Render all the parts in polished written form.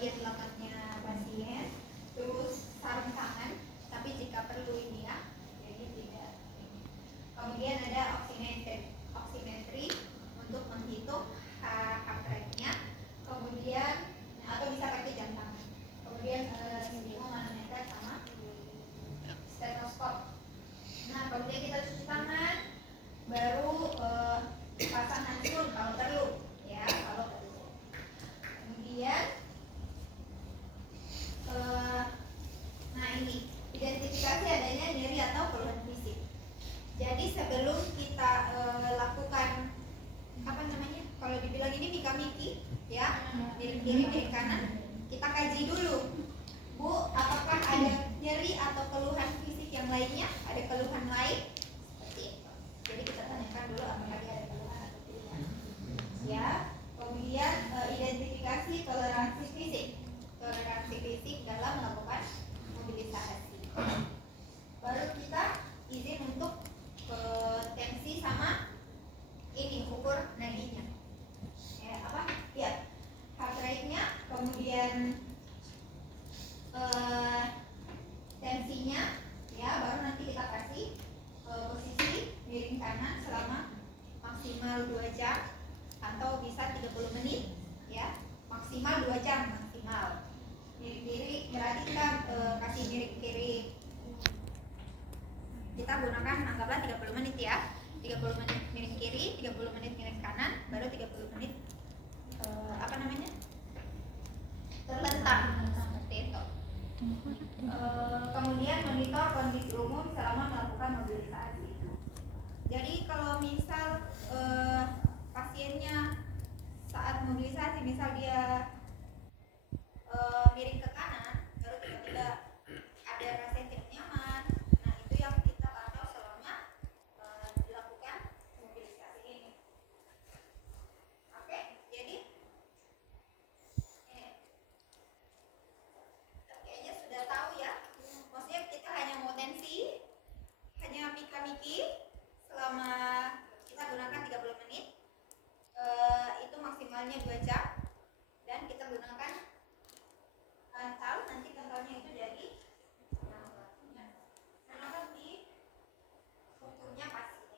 bagian belakangnya pasien, terus sarung tangan, tapi jika perlu ini ya, jadi tidak. Kemudian ada oximetry untuk menghitung heart rate-nya, kemudian atau bisa pakai jam tangan. Kemudian manometer sama stetoskop. Nah, kemudian kita cuci tangan, baru pasang handphone kalau perlu, ya kalau perlu. Kemudian, nah ini identifikasi adanya nyeri atau keluhan fisik. Jadi sebelum kita lakukan apa namanya? Kalau dibilang ini mika-miki, ya, miring kiri, miring kanan, kita kaji dulu, Bu, apakah ada nyeri atau keluhan fisik yang lainnya? Ada keluhan lain? Seperti itu. Jadi kita tanyakan dulu apakah dia ada keluhan atau tidak. Ya. Kemudian identifikasi toleransi fisik. Toleransi fisik dalam melakukan mobilisasi. Baru kita izin untuk tensi sama ini ukur nadinya. Ya, apa? Ya. Heart rate-nya, kemudian tensinya, ya, baru nanti kita kasih posisi miring kanan selama maksimal 2 jam atau bisa 30 menit, ya, maksimal 2 jam maksimal. Miring kiri berarti kita kasih miring kiri, kita gunakan anggaplah 30 menit ya, 30 menit miring kiri, 30 menit miring kanan, baru 30 menit apa namanya, terlentang seperti itu. Kemudian monitor kondisi umum selama melakukan mobilisasi. Jadi kalau misal pasiennya saat mobilisasi, misal dia miring ke kanan, baru tiba-tiba ada rasa tidak nyaman, nah itu yang kita pantau selama dilakukan mobilisasi ini. Oke, jadi kayaknya sudah tahu ya. Maksudnya kita hanya mau tensi, hanya mika-miki selama kita gunakan 30 menit, itu maksimalnya 2 jam, dan kita gunakan kantal, nanti kantalnya itu dari kenapa di ukurnya pas ini.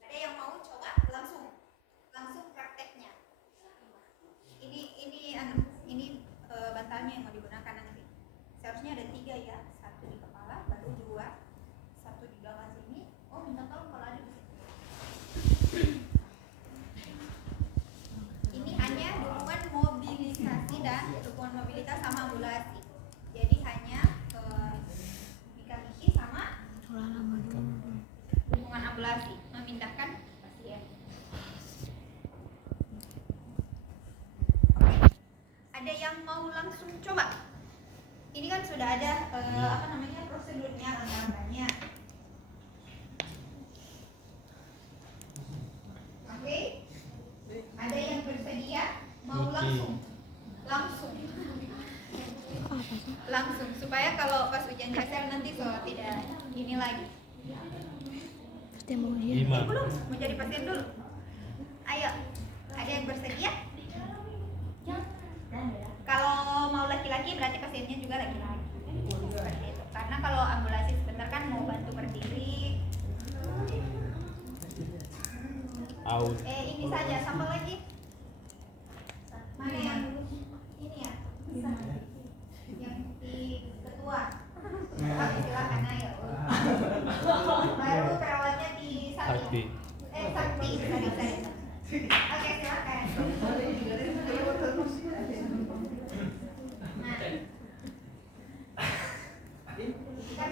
Ada yang mau coba langsung prakteknya? Ini bantalnya yang mau digunakan nanti. Seharusnya ada 3 ya, 1 di kepala, baru 2, 1 di belakang sini. Oh, minta tolong kalau ada di sini. Ini hanya dukungan mobilisasi dan dukungan mobilitas sama ambulasi. Jadi hanya mika-miki sama dukungan ambulasi, memindahkan pasien. Ada yang mau langsung coba? Ini kan sudah ada apa namanya, prosedurnya, langkah-langkahnya. Oke? Ada yang bersedia mau langsung supaya kalau pas ujian dasar nanti kok tidak ini lagi. Belum, mau jadi pasien dulu. Ayo, ada yang bersedia? Kalau mau laki-laki berarti pasiennya juga laki-laki. Seperti itu. Karena kalau ambulasi sebentar kan mau bantu berdiri. Ini saja, sambal lagi. Mana yang ini ya? Yang di ketua. Oke, silakan ayo. Baru perawatnya di Sakti. Sakti. Oke, silakan. Nah, kan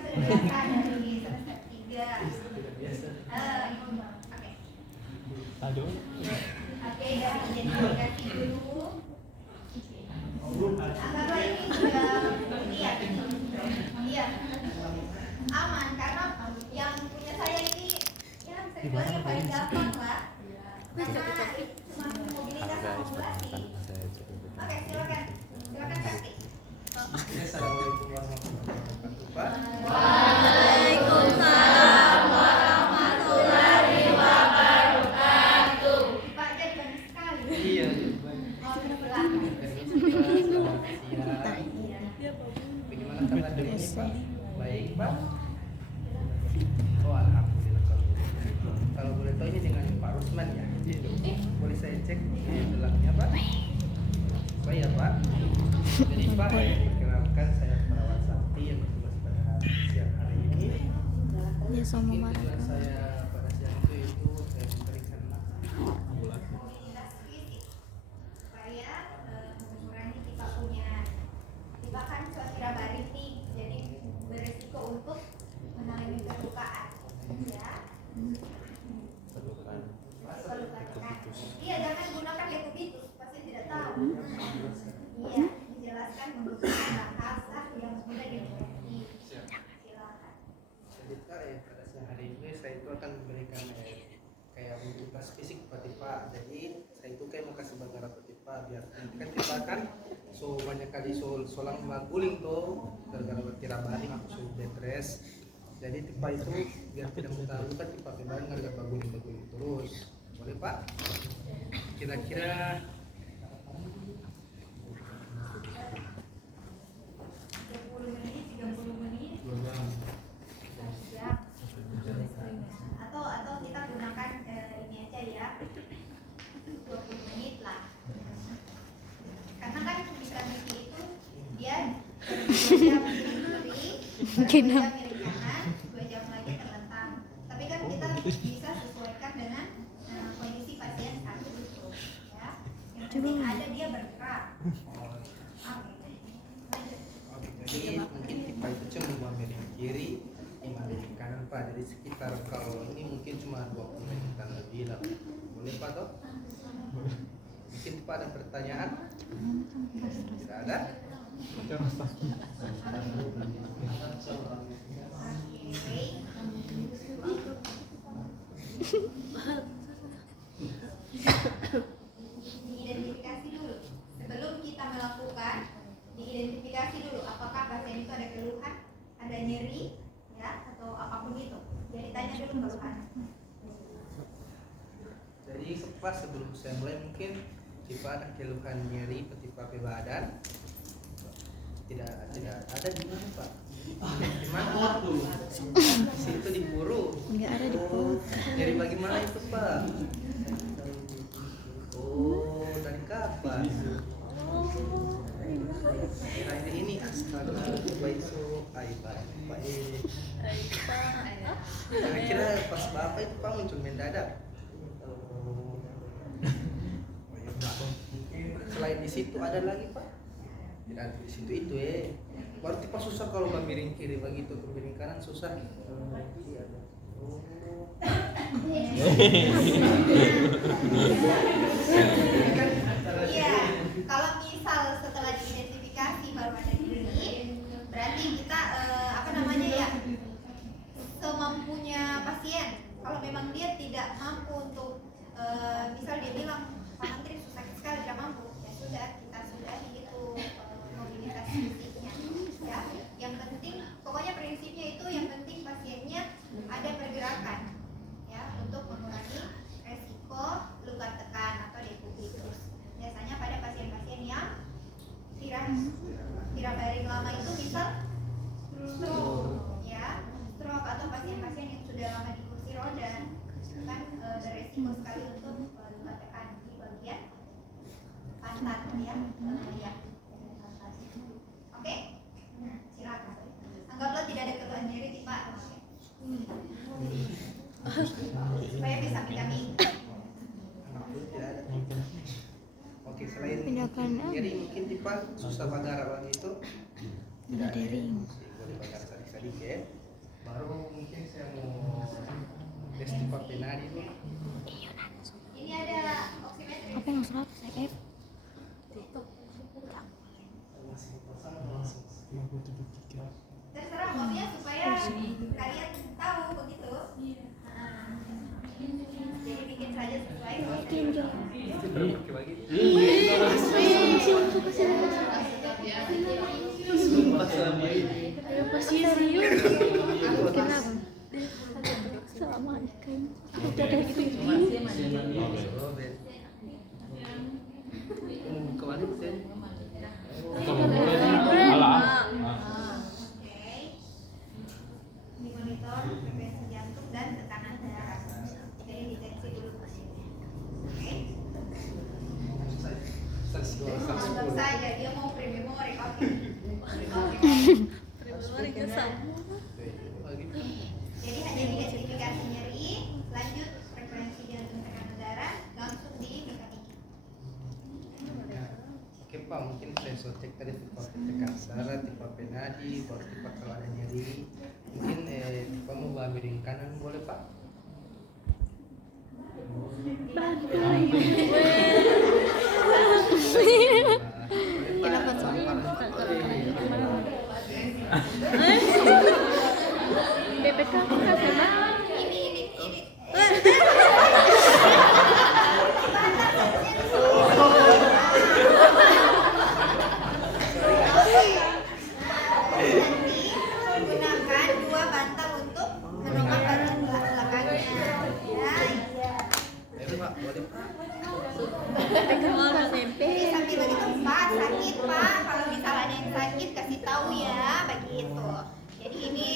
sudah biasa dari semester 3. Oke. Oke, dari identifikasi dulu. Anggaplah ini sudah iya, aman karena yang punya saya ini ya bisa dibilang yang paling gampang lah, karena cuma mobilitas sama ambulasi. Oke, silakan Sakti. Assalamualaikum warahmatullahi wabarakatuh. Waalaikumsalam warahmatullahi wabarakatuh. Pak Boleh saya cek gelangnya Pak? Baik ya Pak. Jadi Pak, perkenalkan saya perawat Sakti yang bertugas pada siang hari ini. Dia sama Mungkin Marka. tugas saya pada siang itu saya memberikan Aktivitas fisik supaya mengurangi kita punya kita kan cuaca baris nih, jadi beresiko untuk mengalami kelukaan ya. Iya, jangan gunakan lekubitus, pasti tidak tahu. Iya, dijelaskan menggunakan bahasa yang mudah dimengerti. Silakan. Jadi Pak, pada siang hari ini saya itu akan memberikan kayak aktivitas fisik Pak Tipa. Jadi saya itu kayak mau kasih bagara Pak Tipa biar nanti kan Tipa kan so banyak kali solang maguling tuh gara-gara bertirabani aku so bed rest. Jadi Tipa itu biar tidak mudah luka Tipa kembali gara-gara baguling terus. Boleh Pak? Kira-kira 30 menit, 30 menit. Atau kita gunakan ini aja ya, 20 menit lah. Karena kan bisa misi itu dia 2 jam kiri, 2 jam miring kanan, 2 jam lagi terlentang. Tapi kan kita bisa sesuaikan dengan kondisi pasien saat itu ya. Yang penting ada dia bergerak. Oke. Jadi mungkin Tipa itu cuma 2 miring kiri, 5 miring kanan Pak. Jadi sekitar kalau ini mungkin cuma 20 menitan lebih lah. Boleh Pak toh? Mungkin Tipa ada pertanyaan? Tidak ada? Diidentifikasi dulu sebelum kita melakukan, diidentifikasi dulu apakah pasien itu ada keluhan, ada nyeri ya atau apapun itu. Jadi tanya dulu keluhan. Jadi Pak sebelum saya mulai mungkin Tipa ada keluhan nyeri Tipa badan? Tidak ada di mana Pak? Di mana? Situ di buru. Enggak ada di Oh, dari bagaimana itu Pak? Oh, dari kapan? Akhir-akhir ini astaga, baik so, baik. Kira-kira pas Bapak itu Pak muncul mendadak. Oh, iya Pak. Selain di situ ada lagi Pak? Tidak ada di situ itu Berarti Pak susah kalau miring kiri begitu, ke miring kanan susah. Iya. Oh. Iya, kalau misal setelah diidentifikasi baru ada nyeri, berarti kita semampunya pasien. Kalau memang dia tidak mampu untuk misal dia bilang Pak Menteri sakit sekali tidak mampu, ya sudah kita sudahi itu mobilitas fisiknya. Ya, yang penting pokoknya prinsipnya itu yang penting pasiennya ada pergerakan ya untuk mengurangi resiko luka tekan atau dekubitus. Biasanya pada pasien-pasien yang tidak baring lama itu misal stroke ya, stroke atau pasien-pasien yang sudah lama di kursi roda kan beresiko sekali untuk luka tekan di bagian pantat ya. Oke? Nah, silakan. Anggaplah tidak ada keluhan nyeri di Pak. Supaya bisa vitamin. Oke, selain Pindahkan, nyeri mungkin Tipa susah bagara begitu. Ada ring. Boleh bagara sadik-sadik ya. Baru mungkin saya mau tes Tipa penari nih. Ini ada oximetri. Apa yang 100 FF? Terserah maksudnya supaya kalian tahu begitu. Jadi bikin saja sesuai. Itu berapa pakai bagi? Sama kan. Udah ada gitu. Buka balik sih. Dimonitor frekuensi jantung dan tekanan darah. Jadi deteksi dulu pasiennya. Jadi hanya identifikasi nyeri, lanjut frekuensi jantung tekanan darah, langsung di mekanika. Oke Pak, mungkin saya cek tadi tipe tekan darah, tipe penadi, baru tipe kalau ada nyeri. Mungkin tipe mau bawa miring kanan boleh Pak? Kenapa BPK aku kasih banget. Ini. Gunakan 2 bantal untuk menopang bagian belakangnya. Ya, iya. Pak, boleh Pak? Jadi sambil begitu Pak, sakit Pak. Kalau misalnya ada yang sakit kasih tahu ya, begitu. Jadi ini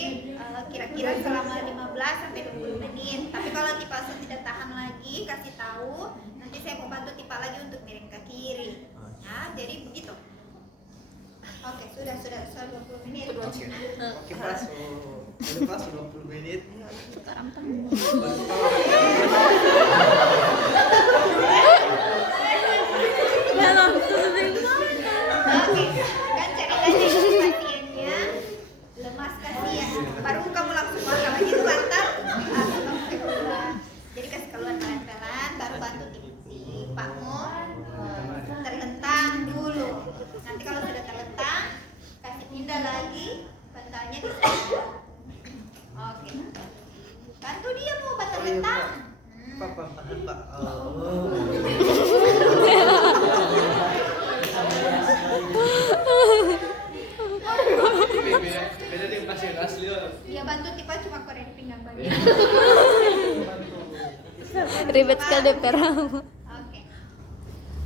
kira-kira selama 15 sampai 20 menit. Tapi kalau Tipase tidak tahan lagi, kasih tahu. Nanti saya mau bantu Tipa lagi untuk miring ke kiri. Ya, jadi begitu. Oke, sudah 20 menit. Oke Pak, boleh Pak 20 menit. Sekarang Oke, kan ceritanya ini pasiennya lemas kasihan. Baru kamu langsung makan begitu bantal, langsung kamu keluar. Jadi kasih keluar pelan-pelan, baru bantu Tipakmu terlentang dulu. Nanti kalau sudah terlentang, kasih pindah lagi bantalnya di sana. Oke, bantu dia mau bantal terlentang. Pak, tahan Pak. Beda dengan pasien asli. Dia bantu Tipa cuma korek pinggang bagian. ribet sekali DPR. Oke.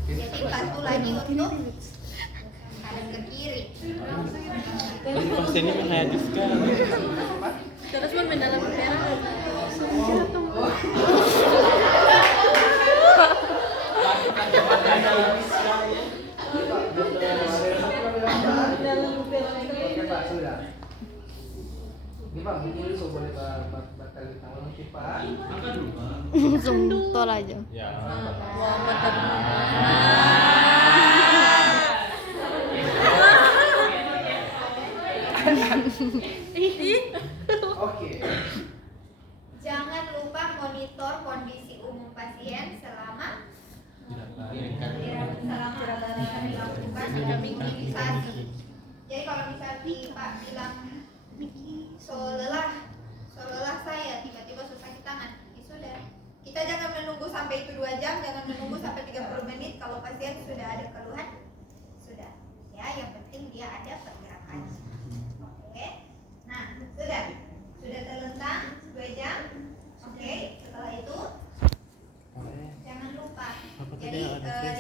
Jadi bantu lagi untuk kanan ke kiri. Pasiennya menghayati sekali. Terus mau main dalam kamera. Oke Pak, sudah. Ini Pak, mungkin so boleh batalin tangan nanti Pak. Zoom tol aja. Ya. Oke. Jangan lupa monitor kondisi umum pasien selama dilakukan imunisasi. Jadi kalau misalnya Pak bilang so lelah saya, tiba-tiba so sakit tangan, ya sudah. Kita jangan menunggu sampai itu 2 jam, jangan menunggu sampai 30 menit. Kalau pasien sudah ada keluhan, sudah. Ya, yang penting dia ada pergerakan. Oke. Nah, sudah terlentang 2 jam. Oke, setelah itu jangan lupa. Jadi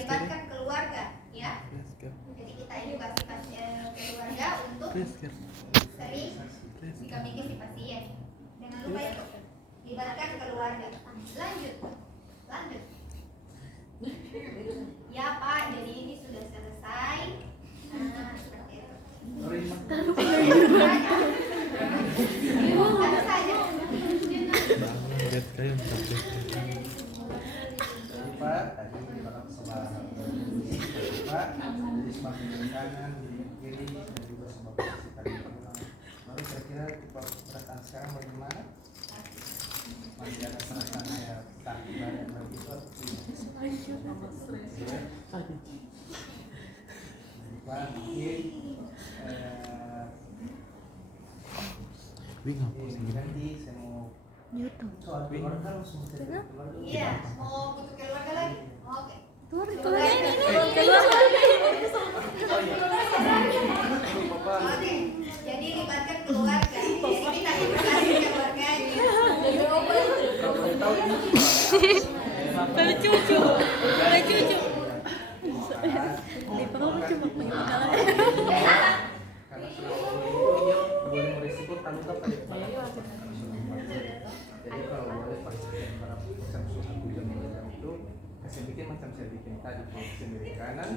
libatkan keluarga, ya. Jadi kita edukasi pasien keluarga untuk sering dikambingin si pasien. Jangan lupa itu. Libatkan keluarga. Lanjut. Ya Pak, jadi ini sudah selesai. Nah, seperti itu. Ada saja. Pak, tadi kita sebelah Pak, jadi semakin ke kanan, jadi ke kiri, dan juga semakin tadi lalu kira-kira tipe perasaan sekarang bagaimana? Masih ada perasaan kayak kaki badan begitu atau tidak? Pak, mungkin nanti saya mau YouTube. soal keluarga langsung saya keluarga. Iya, mau butuh keluarga lagi. Oke. Keluar ini. Oke. Jadi libatkan keluarga. Jadi kita edukasi keluarganya. Baru cucu. Di bawah cuma punya makanan. Karena selama ini boleh berisiko tanggap pada kepala. Jadi kalau boleh pasti para pusat 1 jam 2 jam itu kasih bikin macam saya bikin tadi posisi dari kanan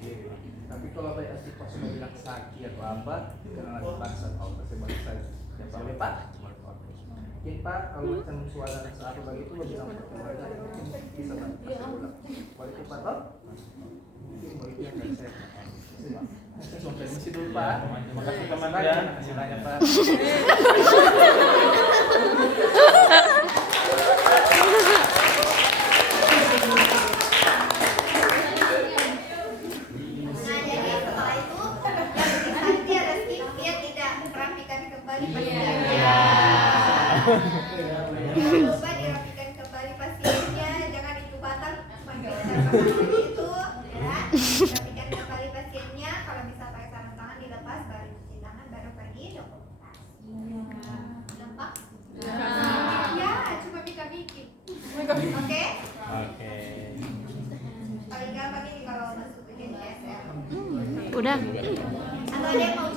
kiri. Tapi kalau baik asli pas sudah bilang sakit atau apa jangan dipaksa kalau kasih balik saja. Yang paling Pak mungkin Pak kalau macam suara saat begitu lo bilang keluarga mungkin bisa bantu kasih ulang balik ke Pak Tom mungkin begitu yang akan saya saya sudah permisi dulu Pak. Terima kasih teman-teman. Terima kasih banyak Pak. Nah, jadi setelah itu yang nanti ada skip dia tidak merapikan kembali pasiennya. Jangan lupa dirapikan kembali pasiennya, jangan itu batal sampai seperti itu, ya. Rapikan kembali pasiennya, kalau bisa pakai sarung tangan dilepas, baru cuci tangan, baru pergi dokumentasi. Gampang? Ya, cuma bikin. Oke? Paling gampang ini kalau masuk ke GSR. Udah. Atau ada yang mau